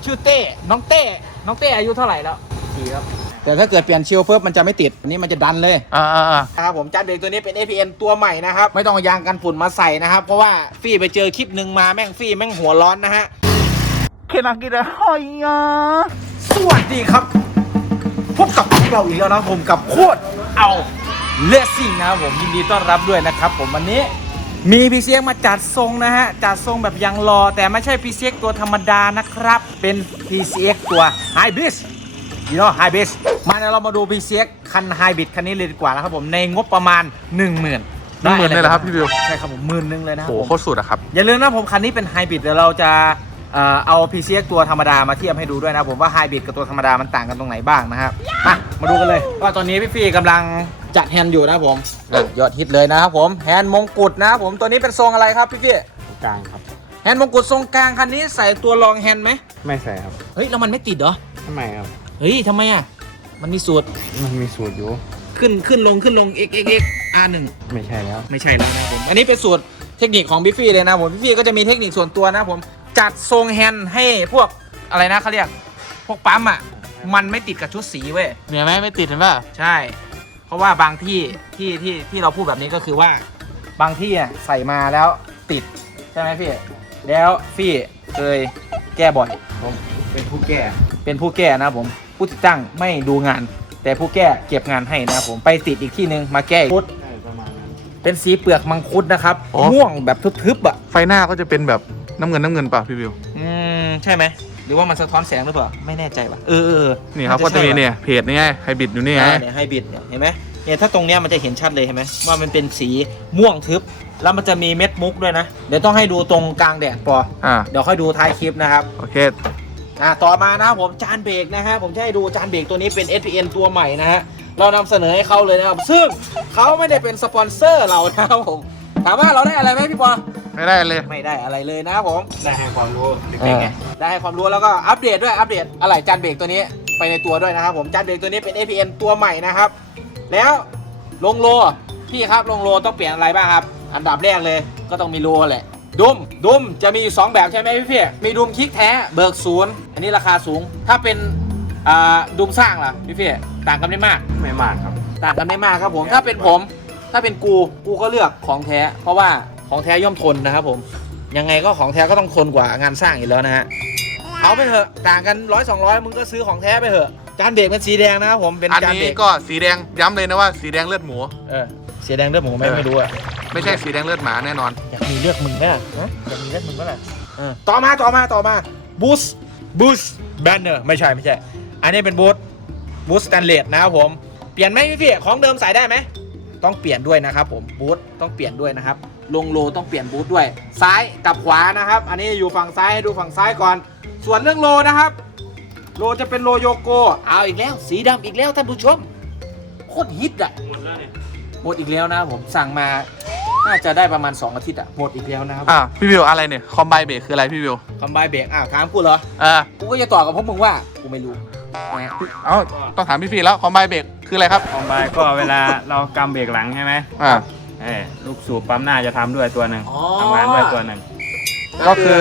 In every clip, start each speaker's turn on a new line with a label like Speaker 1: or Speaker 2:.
Speaker 1: ชื่อเต้น้องเต้อายุเท่าไหร่แล้ว4ครับแต่ถ้าเกิดเปลี่ยนชิลเพิ่มมันจะไม่ติดอันนี้มันจะดันเลยนะครับผมจานเบรกตัวนี้เป็น APN ตัวใหม่นะครับไม่ต้องยางกันฝุ่นมาใส่นะครับเพราะว่าฟี่ไปเจอคลิปหนึ่งมาแม่งหัวร้อนนะฮะเคนังกินอะไรสวัสดีครับพบกับเราอีกแล้วนะผมกับโคตรเอาเลสซิ่งนะครับผมยินดีต้อนรับด้วยนะครับผมวันนี้มีพีเซียกมาจัดทรงนะฮะจัดทรงแบบยังรอแต่ไม่ใช่พีเซียกตัวธรรมดานะครับเป็นพีเซียกตัวไฮบริดไฮบริดมาเดี๋ยวเรามาดูพีเซียกคันไฮบริดคันนี้เลยดีกว่านะครับผมในงบประมาณ 10,000
Speaker 2: เลยเหรอครับพี่บิว
Speaker 1: ใช่ครับผม10,000เลยนะครับ
Speaker 2: โอ้โคตรสุดอะครับ
Speaker 1: อย่าลืมนะผมคันนี้เป็นไฮบริดเดี๋ยวเราจะเอา PCX ตัวธรรมดามาเทียบให้ดูด้วยนะผมว่าไฮบริดกับตัวธรรมดามันต่างกันตรงไหนบ้างนะครับมาดูกันเลยว่าตอนนี้พี่ฟี่กำลังจัดแฮนด์อยู่นะผมยอดฮิตเลยนะครับผมแฮนด์มงกุฎนะครับผมตัวนี้เป็นทรงอะไรครับพี่ฟี่
Speaker 3: กลางครับ
Speaker 1: แฮนด์มงกุฎทรงกลางคันนี้ใส่ตัวรองแฮนด์ไหม
Speaker 3: ไม่ใส่ครับ
Speaker 1: เฮ้ยแล้วมันไม่ติดเหรอ
Speaker 3: ทำไมครับ
Speaker 1: เฮ้ยทำไมอ่ะมันมีสูตร
Speaker 3: อยู่
Speaker 1: ขึ้นลงx R1
Speaker 3: ไม่ใช่แล้ว
Speaker 1: นะผมอันนี้เป็นสูตรเทคนิคของพี่ฟี่เลยนะผมพี่ฟี่ก็จะมีเทคนิคส่วนตัวนะผมจัดทรงแฮนด์ให้พวกอะไรนะเขาเรียกพวกปั๊มอ่ะมันไม่ติดกับชุดสีเว้ย
Speaker 2: เนี่ยไม่ติดเห็นป่ะ
Speaker 1: ใช่เพราะว่าบางที่เราพูดแบบนี้ก็คือว่าบางที่ใส่มาแล้วติดใช่ไหมพี่แล้วฟี่เคยแก้บ่อย
Speaker 3: ผมเป็นผู้แก้
Speaker 1: นะผมผู้ติดตั้งไม่ดูงานแต่ผู้แก้เก็บงานให้นะผมไปติดอีกที่นึงมาแก้พุทเป็นสีเปลือกมังคุดนะครับม่วงแบบทึบๆอ่ะ
Speaker 2: ไฟหน้าก็จะเป็นแบบน้ำเงินป่ะพี่บิว
Speaker 1: ใช่ไหมหรือว่ามันสะท้อนแสงหรือเปล่าไม่แน่ใจว่ะ
Speaker 2: นี่ครับก็จะมีเนี่ยเพจนี่ไงไฮบริดอยู่นี่ไง
Speaker 1: เนี่ยไฮบริดเนี่ยเห็นไหมเนี่ยถ้าตรงเนี้ยมันจะเห็นชัดเลยเห็นไหมว่ามันเป็นสีม่วงทึบแล้วมันจะมีเม็ดมุกด้วยนะเดี๋ยวต้องให้ดูตรงกลางแดดปอเดี๋ยวค่อยดูท้ายคลิปนะครับ
Speaker 2: โอเค
Speaker 1: ต่อมานะผมจานเบรกนะฮะผมจะให้ดูจานเบรกตัวนี้เป็น SPN ตัวใหม่นะฮะเรานำเสนอให้เขาเลยนะครับซึ่งเขาไม่ได้เป็นสปอนเซอร์เรานะครับผมถามว่าเราได้อะไรไหมพี่ปอ
Speaker 2: ไม่ได้เลย
Speaker 1: นะครับผม
Speaker 3: ได้ให้ความรู้
Speaker 1: ได้ให้ความรู้แล้วก็อัปเดตอะไรจานเบรกตัวนี้ไปในตัวด้วยนะครับผมจานเบรกตัวนี้เป็น APN ตัวใหม่นะครับแล้วลงโลพี่ครับลงโลต้องเปลี่ยนอะไรบ้างครับอันดับแรกเลยก็ต้องมีโลแหละดุมจะมีอยู่2แบบใช่ไหมพี่มีดุมคลิกแท้เบิกศูนย์อันนี้ราคาสูงถ้าเป็นดุมสร้างล่ะพี่ต่างกันไม่มาก
Speaker 3: ครับ
Speaker 1: ต่างกันไม่มากครับผมถ้าเป็นกูก็เลือกของแท้เพราะว่าของแท้ย่อมทนนะครับผมยังไงก็ของแท้ก็ต้องทนกว่างานสร้างอยู่แล้วนะฮะเอาไปเถอะต่างกัน100-200มึงก็ซื้อของแท้ไปเถอะจานเบรกเป็นสีแดงนะครับผมเป็นจานเบรก
Speaker 2: ก็สีแดงย้ำเลยนะว่าสีแดงเลือดหมู
Speaker 1: สีแดงเลือดหมูไม่รู้อะ
Speaker 2: ไม่ใช่สีแดงเลือดหมาแน่นอน
Speaker 1: อยากมีเลือดมึงไหมล่ะอยากมีเลือดมึงไหมล่ะต่อมาบูสแบนเนอร์ไม่ใช่อันนี้เป็นบูสสแตนเลสนะครับผมเปลี่ยนไหมพี่ของเดิมใส่ได้ไหมต้องเปลี่ยนด้วยนะครับผมบูทต้องเปลี่ยนด้วยนะครับลงโลต้องเปลี่ยนบูทด้วยซ้ายกับขวานะครับอันนี้อยู่ฝั่งซ้ายให้ดูฝั่งซ้ายก่อนส่วนเรื่องโลนะครับโลจะเป็นโลโยโกเอาอีกแล้วสีดำอีกแล้วท่านผู้ชมโคตรฮิตอ่ะหมดอีกแล้วนะผมสั่งมาน่าจะได้ประมาณ2 อาทิตย์อ่ะหมดอีกแล้วนะครับ
Speaker 2: พี่วิวอะไรเนี่ยคอมไบเบรกคืออะไรพี่วิว
Speaker 1: คอมไบเบรกถามกูเหรอกูก็จะตอบกับพวกมึงว่ากูไม่รู้
Speaker 2: ต้องถามพี่แล้วคอมไบเบรกคืออะไรครับ
Speaker 3: คอมไบก็เวลาเรากำเบรกหลังใช่ไหมลูกสูบปั๊มหน้าจะทำด้วยตัวหนึ่งทำงานด้วยตัวหนึ่ง
Speaker 2: ก็คือ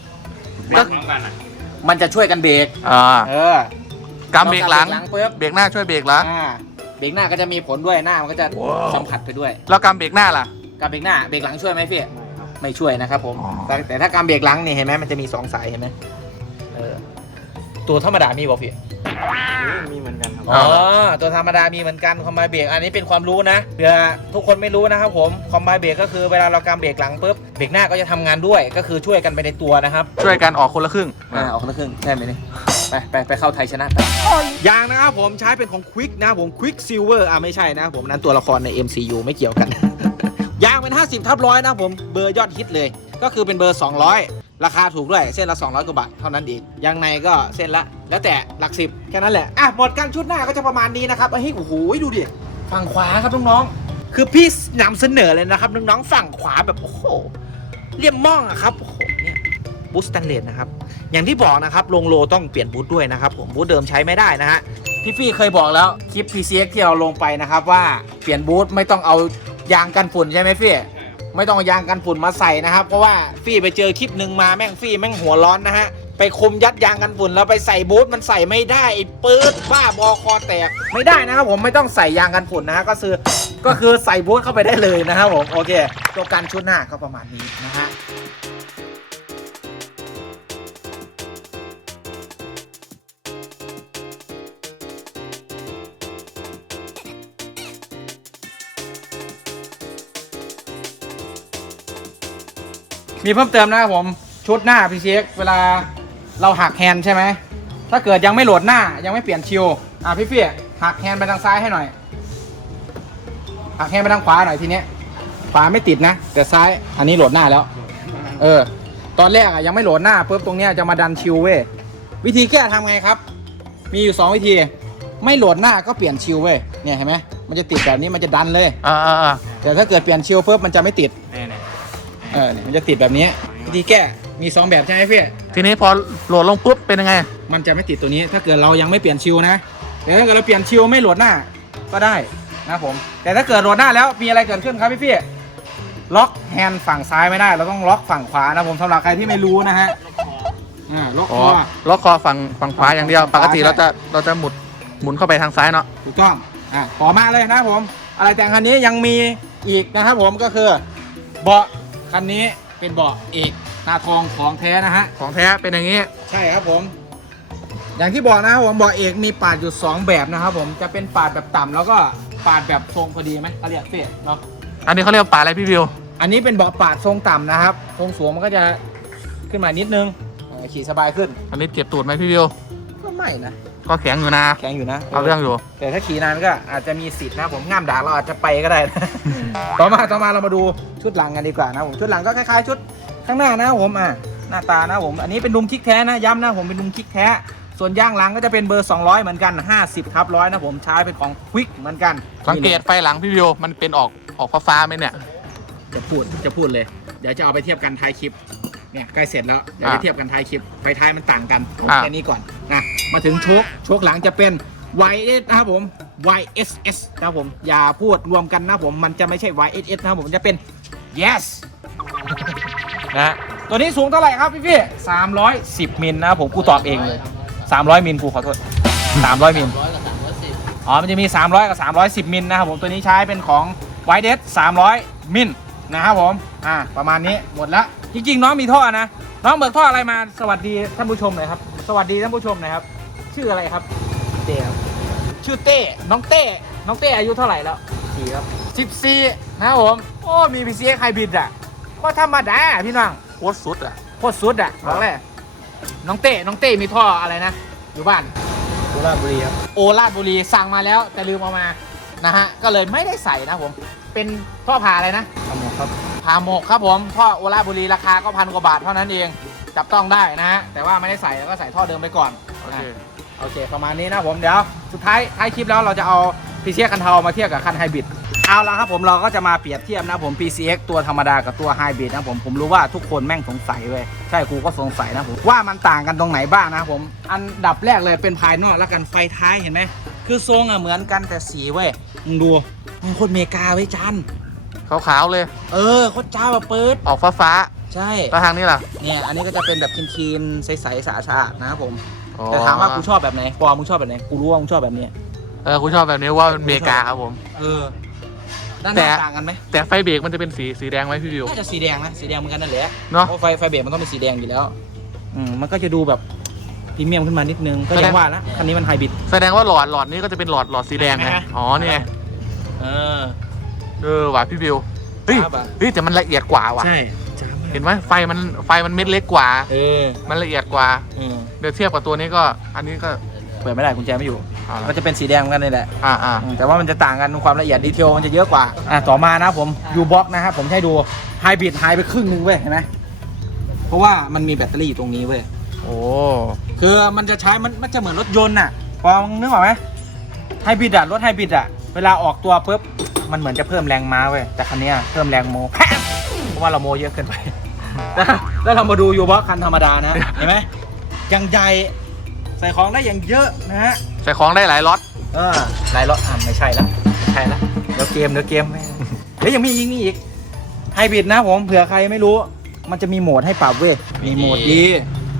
Speaker 1: มันจะช่วยกันเบรก
Speaker 2: กำเบรกหลังเบรกหน้าช่วยเบรกหลัง
Speaker 1: เบรกหน้าก็จะมีผลด้วยหน้ามันก็จะสัมผัสไปด้วย
Speaker 2: แล้วกำเบรกหน้าล่ะ
Speaker 1: กำเบรกหน้าเบรกหลังช่วยไหมพี่ไม่ช่วยนะครับผมแต่ถ้ากำเบรกหลังนี่เห็นไหมมันจะมี2 สายเห็นไหมตัวธรรมดามีบ่พี่
Speaker 3: มีเหมือนกันครับ
Speaker 1: ตัวธรรมดามีเหมือนกันคอมไบเบรกอันนี้เป็นความรู้นะเผื่อทุกคนไม่รู้นะครับผมคอมไบเบรกก็คือเวลาเรากำเบรกหลังปุ๊บเบรกหน้าก็จะทำงานด้วยก็คือช่วยกันไปในตัวนะครับ
Speaker 2: ช่วยกันออกคนละครึ่ง
Speaker 1: ออกคนละครึ่งใช่ไหมนี่ไปเข้าไทยชนะไปยางนะครับผมใช้เป็นของ Quick นะผม Quick Silverไม่ใช่นะผมนั้นตัวละครใน MCU ไม่เกี่ยวกันยางเป็น50/100นะผมเบอร์ยอดฮิตเลยก็คือเป็นเบอร์200ราคาถูกด้วยเส้นละ200 กว่าบาทเท่านั้นเองยางในก็เส้นละแล้วแต่หลัก10แค่นั้นแหละหมดกันชุดหน้าก็จะประมาณนี้นะครับโอ้โหดูดิฝั่งขวาครับน้องๆคือพี่นำเสนอเลยนะครับน้องๆฝั่งขวาแบบโอ้โหเลี่ยมม่องครับโอ้โหเนี่ยบูสต์สแตนเลสนะครับอย่างที่บอกนะครับลงโลต้องเปลี่ยนบูทด้วยนะครับผมบูทเดิมใช้ไม่ได้นะฮะพี่เคยบอกแล้วคลิป PCX ที่เราลงไปนะครับว่าเปลี่ยนบูทไม่ต้องเอายางกันฝุ่นใช่ไหมพี่ไม่ต้องยางกันฝุ่นมาใส่นะครับเพราะว่าฟี่ไปเจอคลิปหนึ่งมาแม่งหัวร้อนนะฮะไปคุมยัดยางกันฝุ่นแล้วไปใส่บูทมันใส่ไม่ได้ไอ้ปื๊ดบ้าบอคอแตกไม่ได้นะครับผมไม่ต้องใส่ยางกันฝุ่นนะฮะก็คือใส่บูทเข้าไปได้เลยนะครับผมโอเคตัวกันชุดหน้าก็ประมาณนี้นะฮะมีเพิ่มเติมนะครับผมชุดหน้า PCX เวลาเราหักแฮนด์ใช่ไหมถ้าเกิดยังไม่โหลดหน้ายังไม่เปลี่ยนชิลพี่ฟี่หักแฮนด์ไปทางซ้ายให้หน่อยหักแฮนด์ไปทางขวาหน่อยทีนี้ขวาไม่ติดนะแต่ซ้ายอันนี้โหลดหน้าแล้วตอนแรกยังไม่โหลดหน้าปุ๊บตรงนี้จะมาดันชิลเว้ยวิธีแก้ทำไงครับมีอยู่2วิธีไม่โหลดหน้าก็เปลี่ยนชิลเว้ยเนี่ยเห็นไหมมันจะติดแบบนี้มันจะดันเลยแต่ถ้าเกิดเปลี่ยนชิลปุ๊บมันจะไม่ติดมันจะติดแบบนี้วิธีแก้มี2แบบใช่ไหมพี่
Speaker 2: ทีนี้พอโหลดลงปุ๊บเป็นยังไง
Speaker 1: มันจะไม่ติดตัวนี้ถ้าเกิดเรายังไม่เปลี่ยนชิลนะแต่ถ้าเกิดเราเปลี่ยนชิลไม่โหลดหน้าก็ได้นะผมแต่ถ้าเกิดโหลดหน้าแล้วมีอะไรเกิดขึ้นครับพี่ล็อกแฮนด์ฝั่งซ้ายไม่ได้เราต้องล็อกฝั่งขวานะผมสำหรับใครที่ไม่รู้นะฮะล็
Speaker 2: อกคอฝั่งขวาอย่างเดียวปกติเราจะหมุนเข้าไปทางซ้ายเนาะ
Speaker 1: ถูกต้องต่อมาเลยนะผมอะไรแต่งคันนี้ยังมีอีกนะครับผมก็คือเบาะคันนี้เป็นเบาะเอกหน้าทองของแท้นะฮะ
Speaker 2: ของแท้เป็นอย่างนี้
Speaker 1: ใช่ครับผมอย่างที่บอกนะครับผมเบาะเอกมีปาดอยู่2แบบนะครับผมจะเป็นปาดแบบต่ำแล้วก็ปาดแบบทรงพอดีไหมเขาเรียกเฟสเนาะ
Speaker 2: อันนี้เขาเรียกปาดอะไรพี่วิว
Speaker 1: อันนี้เป็นเบาะปาดทรงต่ำนะครับทรงสูงมันก็จะขึ้นมานิดนึงขี่สบายขึ้น
Speaker 2: อันนี้เจ็บตูดไหมพี่วิว
Speaker 1: ก็ไม่นะ
Speaker 2: ก็แข็งอยู่นะเอาเรื่องอยู่
Speaker 1: แต่ถ้าขี่นานก็อาจจะมีสิทธิ์นะผมง่ามด่าเราอาจจะไปก็ได้ ต่อมาเรามาดูชุดหลังกันดีกว่านะผมชุดหลังก็คล้ายๆชุดข้างหน้านะผมหน้าตานะผมอันนี้เป็นดุมคลิกแท้นะย้ำนะผมเป็นดุมคลิกแท้ส่วนย่างหลังก็จะเป็นเบอร์200เหมือนกัน50/100นะผมใช้เป็นของควิกเหมือนกัน
Speaker 2: สังเกตไฟหลังพี่วิวมันเป็นออกฟ้าไหมเนี่ย
Speaker 1: จะพูดเลยเดี๋ยวจะเอาไปเทียบกันท้ายคลิปเนี่ยใกล้เสร็จแล้วเดี๋ยวจะเทียบกันท้ายคลิปไฟท้ายมันต่างกันแค่นี้ก่อนนะมาถึงโชคหลังจะเป็น YS นะครับผม YSS นะครับผมอย่าพูดรวมกันนะผมมันจะไม่ใช่ YSS นะครับผมจะเป็น Yes นะตัวนี้สูงเท่าไหร่ครับพี่310มิลนะครับผมกูตอบเองเลย300มิลกูขอโทษ300มิลมันจะมี300กับ310มิลนะครับผมตัวนี้ใช้เป็นของ YS 300มิลนะครับผมประมาณนี้หมดแล้วจริงๆน้องมีท่อนะน้องเบิกท่ออะไรมาสวัสดีท่านผู้ชมหน่อยครับสวัสดีท่านผู้ชมหน่อยครับชื่ออะไรครับเต้ชื่อเต้น้องเต้อายุเท่าไหร่แล้ว4ครับ14นะครับผมโอ้มี PCX Hybrid ก็ธรรมดาพี่น้อง
Speaker 2: โคตรสุด
Speaker 1: บอกเลยน้องเต้มีท่ออะไรนะอยู่บ้าน
Speaker 3: โอลาดบุรีครับ
Speaker 1: โอลาดบุรีสั่งมาแล้วแต่ลืมเอามานะฮะก็เลยไม่ได้ใส่นะผมเป็นท่อผ่าอะไรนะ
Speaker 3: ผ่าหมก
Speaker 1: ครับผมท่อโอลาดบุรีราคาก็1,000 กว่าบาทเท่านั้นเองจับต้องได้นะฮะแต่ว่าไม่ได้ใส่แล้วก็ใส่ท่อเดิมไปก่อนโอเคประมาณนี้นะผมเดี๋ยวสุดท้ายคลิปแล้วเราจะเอา PCX คันเทามาเทียบกับคันไฮบริดเอาละครับผมเราก็จะมาเปรียบเทียบนะผม PCX ตัวธรรมดากับตัวไฮบริดนะผมรู้ว่าทุกคนแม่งสงสัยเว้ยใช่กูก็สงสัยนะผมว่ามันต่างกันตรงไหนบ้างนะผมอันดับแรกเลยเป็นภายนอกแล้วกันไฟท้ายเห็นไหมคือทรงเหมือนกันแต่สีเว้ยมึงดูมันโคตรเมกาไว้จัน
Speaker 2: ขาวๆเลย
Speaker 1: โคตรเจ้าแบบเปิด
Speaker 2: ออกฟ้า
Speaker 1: ใช่
Speaker 2: แล้วทางนี้ล่ะ
Speaker 1: เนี่ยอันนี้ก็จะเป็นแบบคลีนๆใสๆสะอาดๆนะครับผมแต่ถามว่ากูชอบแบบไหนปอมึงชอบแบบไหนกูรู้ว่ามึงชอบแบบนี้
Speaker 2: กูชอบแบบนี้ว่าเป็นเมกาครับผม
Speaker 1: ด้านหน้าต่างกันไหม
Speaker 2: แต่ไฟเบรกมันจะเป็นสีแดงไหมพี่วิว
Speaker 1: น่าจะสีแดงนะสีแดงเหมือนกันนั่นแหละ
Speaker 2: เนาะ
Speaker 1: เพราะไฟเบรกมันต้องเป็นสีแดงอยู่แล้วมันก็จะดูแบบพรีเมียมขึ้นมานิดนึงก็ยังว่านะคันนี้มันไฮบริด
Speaker 2: แสดงว่าหลอดนี้ก็จะเป็นหลอดสีแดงไงเนี่ยว่ะพี่วิวเฮ้ยแต่มันละเอียดกว่าว่ะ
Speaker 1: ใช่
Speaker 2: เห็นไหมไฟมันเม็ดเล็กกว่ามันละเอียดกว่าเดี๋ยวเทียบกับตัวนี้ก็อันนี้ก็
Speaker 1: เปิดไม่ได้กุญแจไม่อยู่ก็จะเป็นสีแดงเหมือนกันนี่แหละแต่ว่ามันจะต่างกันความละเอียดดีเทลมันจะเยอะกว่าต่อมานะผมยูบ็อกนะครับผมให้ดูไฮบริดหายไปครึ่งนึงเว้ยเห็นไหมเพราะว่ามันมีแบตเตอรี่ตรงนี้เว้ยคือมันจะใช้มันจะเหมือนรถยนต์พอนึกออกไหมไฮบริดรถไฮบริดเวลาออกตัวปุ๊บมันเหมือนจะเพิ่มแรงม้าเว้ยแต่คันนี้เพิ่มแรงโมเพราะว่าเราโมเยอะเกินไปแล้วเรามาดูยูบ็อกคันธรรมดานะเห็นไหมยังใหญ่ใส่ของได้อย่างเยอะนะฮะ
Speaker 2: ใส่ของได้หลายล็อต
Speaker 1: หลายล็อตไม่ใช่แล้วเดี๋ยวเกมแล้วยังมีอีกไฮบริดนะผมเผื่อใครไม่รู้มันจะมีโหมดให้ปรับเว้ยมีโหมดดี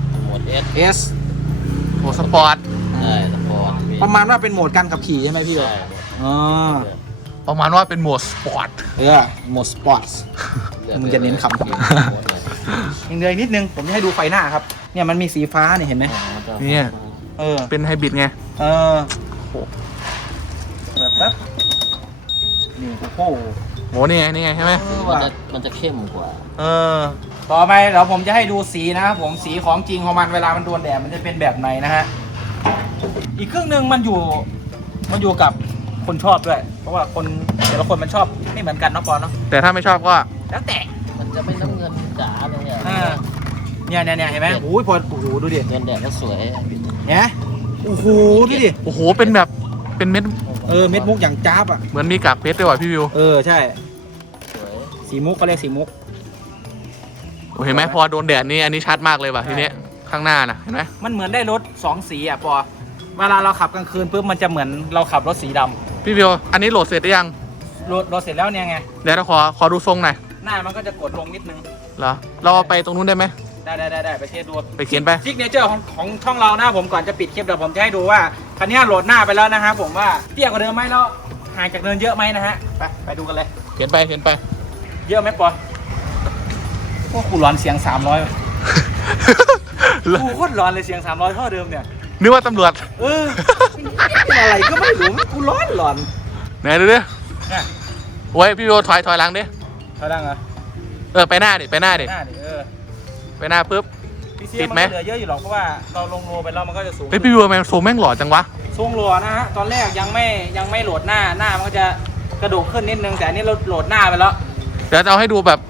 Speaker 1: S
Speaker 2: โอ้สปอร์ต
Speaker 4: ใช่สปอร์ต
Speaker 1: ประมาณว่าเป็นโหมดการขับขี่ใช่ไหมพี่
Speaker 4: ใช่
Speaker 1: อ๋อ
Speaker 2: ประมาณว่าเป็นโหมดสปอร์ต
Speaker 1: โหมดสปอร์ต มึงจะเน้นคำ ยังเหลืออีกนิดนึงผมจะให้ดูไฟหน้าครับเนี่ยมันมีสีฟ้าเนี่ยเห็นไหม
Speaker 2: เนี่ย
Speaker 1: เออ
Speaker 2: เป็นไฮบริดไง
Speaker 1: เออเปิดแป๊บนี่โอ้โห
Speaker 2: โหนี่ไงใช่ไหม
Speaker 4: มันจะเข้มกว่า
Speaker 1: เออต่อไปเดี๋ยวผมจะให้ดูสีนะครับผมสีของจริงของมันเวลามันโดนแดดมันจะเป็นแบบไหนนะฮะอีกครึ่งหนึ่งมันอยู่กับคนชอบด้วย เพราะว่าคนแต่ละคนมันชอบไม่เหมือนกันเนาะปอนเนาะ
Speaker 2: แต่ถ้าไม่ชอบก็
Speaker 1: แล้วแต่
Speaker 4: มันจะไม่น้ำเงินจ๋าเลยอ่ะ
Speaker 1: เนี่ยเห็นไหมโอ้ยพอโอ้โหดูดิ
Speaker 4: เงินแดดก็สวย
Speaker 1: เนี่ยโอ้โหดูดิ
Speaker 2: โอ้โหเป็นแบบเป็นเม็ด
Speaker 1: เม็ดมุกอย่างจ้าบอ่ะ
Speaker 2: เหมือนมีกากเพชรด้วยว่ะพี่วิว
Speaker 1: ใช่
Speaker 4: สวย
Speaker 1: สีมุกเขาเรียกสีมุก
Speaker 2: เห็นไหมพอโดนแดดนี่อันนี้ชัดมากเลยว่ะทีนี้ข้างหน้านะเห็นไหม
Speaker 1: มันเหมือนได้รถ2สีอ่ะปอเวลาเราขับกลางคืนปุ๊บมันจะเหมือนเราขับรถสีดำ
Speaker 2: พี่วิวอันนี้โหลดเสร็จหรือยัง
Speaker 1: รถเสร็จแล้วเนี่ยไง
Speaker 2: เดี๋ยวเราขอดูทรงหน่อย
Speaker 1: หน้ามันก็จะกดลงนิดนึง
Speaker 2: เหรอเราเอาไปตรงนู้นได้ไหม
Speaker 1: ได้ไปเทสดู
Speaker 2: ไปเขียนไป
Speaker 1: ซิกเนเจอร์ของช่องเรานะผมก่อนจะปิดคลิปเดี๋ยวผมจะให้ดูว่าคันนี้โหลดหน้าไปแล้วนะครับผมว่าเตี้ยกว่าเดิมไหมแล้วห่างจากเดินเยอะไหมนะฮะไปดูกันเลย
Speaker 2: เขียนไป
Speaker 1: เยอะไหมปอพวกกูร้อนเสียง300กูโคตรร้อนเลยเสียง300เท่าเดิมเนี่ย
Speaker 2: นึกว่าตำรวจ
Speaker 1: เป็นอะไรก็ไม่รู้กูร้อน
Speaker 2: ไหนดูดิ
Speaker 1: เนี่ย
Speaker 2: โอ้ยพี่วิวถอยหลังดิ
Speaker 1: เขาดังเหรอ
Speaker 2: ไปหน้าดิ
Speaker 1: หน้าดิ
Speaker 2: ไปหน้าปุ๊บ
Speaker 1: พี่เสีย
Speaker 2: ติด
Speaker 1: มัน
Speaker 2: ไหม
Speaker 1: ก็เหลือเยอะอยู่หรอกเพราะว่าเราลงโลไปแล้วมันก็จะสูง
Speaker 2: เฮ้ยพี่วิวทำไมทรงแม่งหล่อจังวะ
Speaker 1: ทรงโลนะฮะตอนแรกยังไม่โหลดหน้ามันก็จะกระโดดขึ้นนิดนึงแต่อันนี้เราโหลดหน้าไปแล้ว
Speaker 2: เดี๋ยวจะเอาให้ดูแบบ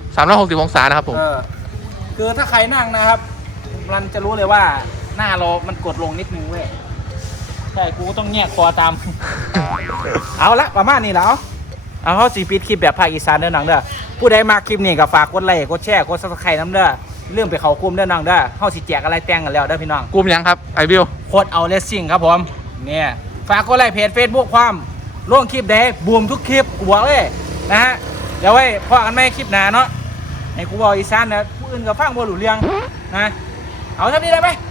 Speaker 2: 360องศานะครับผม
Speaker 1: คือถ้าใครนั่งนะครับมันจะรู้เลยว่าหน้าเรามันกดลงนิดนึงเว้ยใช่กูต้องแงกคอตาม เอาละประมาณนี้แล้วเอาเขาสีปิดคลิปแบบภาคอีสานเด้อหนังเด้อผู้ใดมาคลิปนี้ก็ฝากกดไลค์กดแชร์กดซับสไครต์น้ำเด้อเรื่องไปเขากลุ่มเด้อหนังเด้อเขาสิแจกอะไรแต่งกันแล้วเด้อพี่น้อง
Speaker 2: กลุ่มยังครับไอวิว
Speaker 1: โคตรเอาเลสซิ่งครับผมเนี่ยฝากกดไลค์เพจ Facebook ความร่วงคลิปเด้บูมทุกคลิปกูบอกเลยนะฮะเดี๋ยวไว้พอกันไม่คลิปหน้าเนาะให้กูบอกอีสานนะผู้อื่นก็ฟังบ่รู้เรื่องนะเอาเท่านี้ได้ไหม